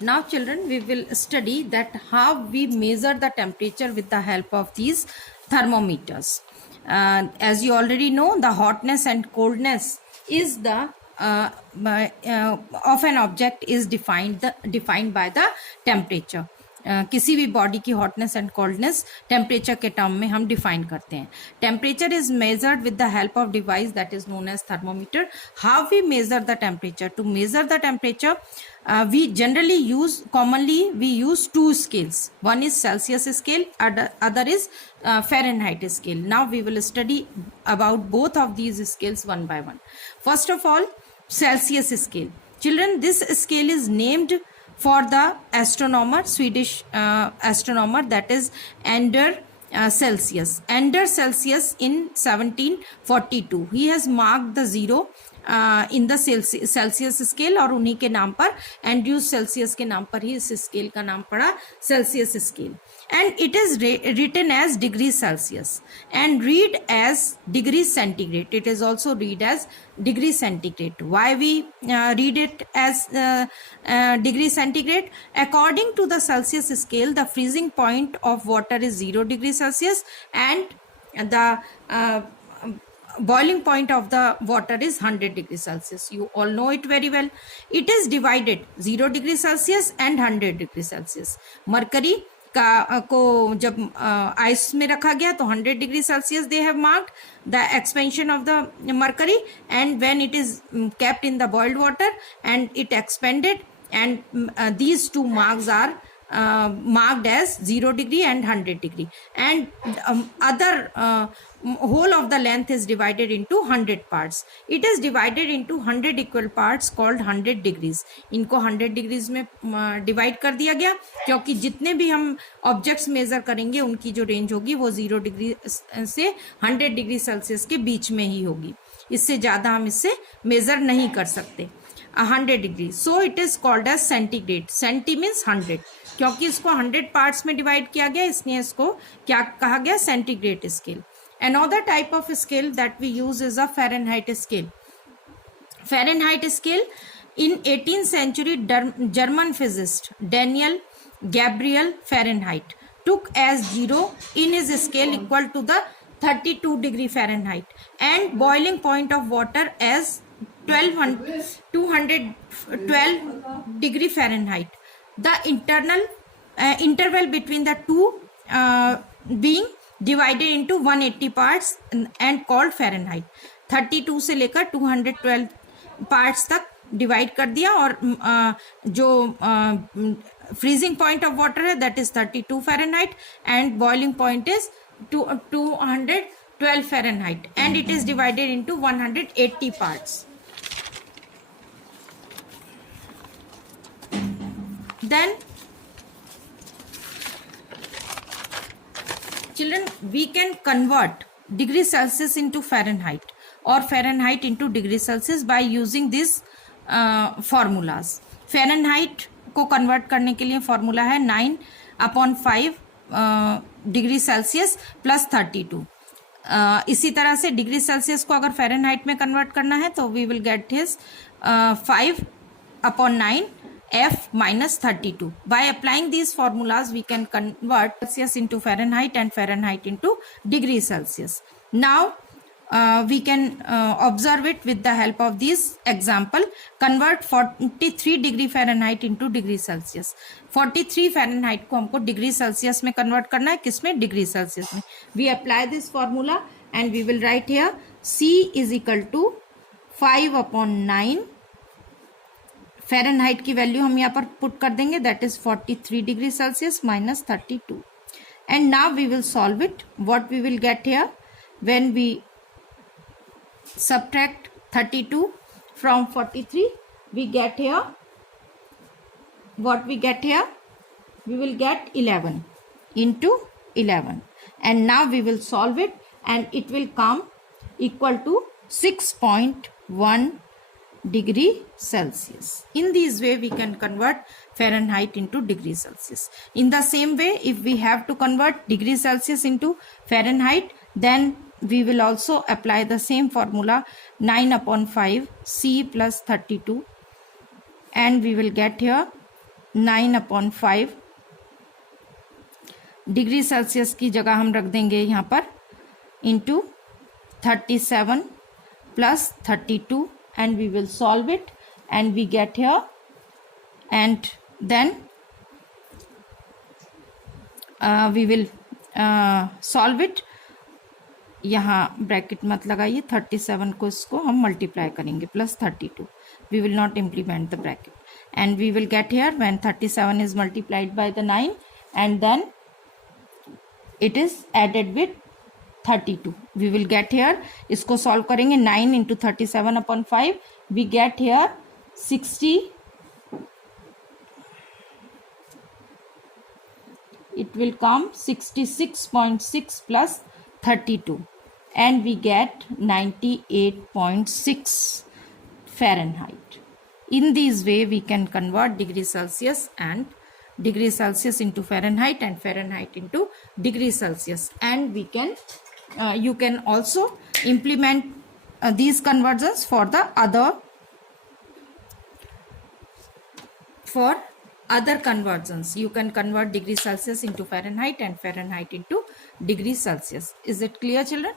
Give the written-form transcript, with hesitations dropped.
Now children, we will study that how we measure the temperature with the help of these thermometers. As you already know, the hotness and coldness is the of an object is defined by the temperature. किसी भी body की hotness and coldness temperature के term में हम define करते हैं. Temperature is measured with the help of device that is known as thermometer. How we measure the temperature? To measure the temperature we generally use two scales. One is Celsius scale, other is Fahrenheit scale. Now we will study about both of these scales one by one. First of all, Celsius scale. Children, this scale is named for the astronomer, Swedish astronomer, that is Anders Celsius. Anders Celsius in 1742 he has marked the zero in the Celsius scale और उन्हीं के नाम पर Andrews Celsius के नाम पर ही इस scale का नाम पड़ा Celsius scale. And it is written as degree Celsius and read as degree centigrade. It is also read as degree centigrade. Why we read it as degree centigrade? According to the Celsius scale the freezing point of water is 0 degree Celsius and the boiling point of the water is 100 degree Celsius. You all know it very well. It is divided 0 degree Celsius and 100 degree Celsius. Mercury को जब ice में रखा गया तो 100 degree Celsius they have marked the expansion of the mercury, and when it is kept in the boiled water and it expanded, and these two marks are marked as 0 degree and 100 degree, and other whole of the length is divided into 100 parts. It is divided into 100 equal parts called 100 degrees. इनको 100 degrees में divide कर दिया गया क्योंकि जितने भी हम objects major करेंगे उनकी जो रेंज होगी वो 0 डिग्री से 100 डिग्री सेल्सियस के बीच में ही होगी. इससे ज़्यादा हम इससे मेजर नहीं कर सकते. 100 degree, so it is called as centigrade. Centi means 100. क्योंकि इसको 100 पार्ट्स में डिवाइड किया गया इसलिए इसको क्या कहा गया? Centigrade scale. Another type of scale that we use is a Fahrenheit scale. Fahrenheit scale, in 18th century German physicist Daniel Gabriel Fahrenheit took as 0 in his scale equal to the 32 degree Fahrenheit and boiling point of water as 212 degree Fahrenheit. The interval between the two being divided into 180 parts and called Fahrenheit. 32 से लेकर 212 parts तक divide कर दिया और जो freezing point of water है that is 32 Fahrenheit and boiling point is 212 Fahrenheit and it is divided into 180 parts. Then children, we can convert degree Celsius into Fahrenheit or Fahrenheit into degree Celsius by using these formulas. Fahrenheit को convert करने के लिए formula है 9/5 degree Celsius plus 32. इसी तरह से degree Celsius को अगर फ़ारेनहाइट में कन्वर्ट करना है तो we will get his 5/9 F minus 32. By applying these formulas, we can convert Celsius into Fahrenheit and Fahrenheit into degree Celsius. Now, we can observe it with the help of this example. Convert 43 degree Fahrenheit into degree Celsius. 43 Fahrenheit को हमको degree Celsius में convert करना है. किस में? degree Celsius में. We apply this formula and we will write here C is equal to 5/9. Fahrenheit की value हम यहाँ पर पुट कर देंगे that is 43 degree Celsius minus 32. And now we will solve it. What we will get here when we subtract 32 from 43, we get here what we get here? We will get 11 into 11, and now we will solve it and it will come equal to 6.1 degree Celsius. In this way we can convert Fahrenheit into degree Celsius. In the same way, if we have to convert degree Celsius into Fahrenheit, then we will also apply the same formula 9/5 C plus 32, and we will get here 9/5 degree Celsius की जगह हम रख देंगे यहाँ पर into 37 plus 32 and we will solve it and we get here and then we will solve it. यहाँ bracket मत लगाइए, 37 को इसको हम मल्टीप्लाई करेंगे plus 32. We will not implement the bracket and we will get here when 37 is multiplied by the 9 and then it is added with 32. We will get here, इसको solve करेंगे 9 into 37/5. We get here 60. It will come 66.6 plus 32 and we get 98.6 Fahrenheit. In this way we can convert degree Celsius and degree Celsius into Fahrenheit and Fahrenheit into degree Celsius, and we can you can also implement these conversions for the other conversions. You can convert degree Celsius into Fahrenheit and Fahrenheit into degree Celsius. Is it clear, children?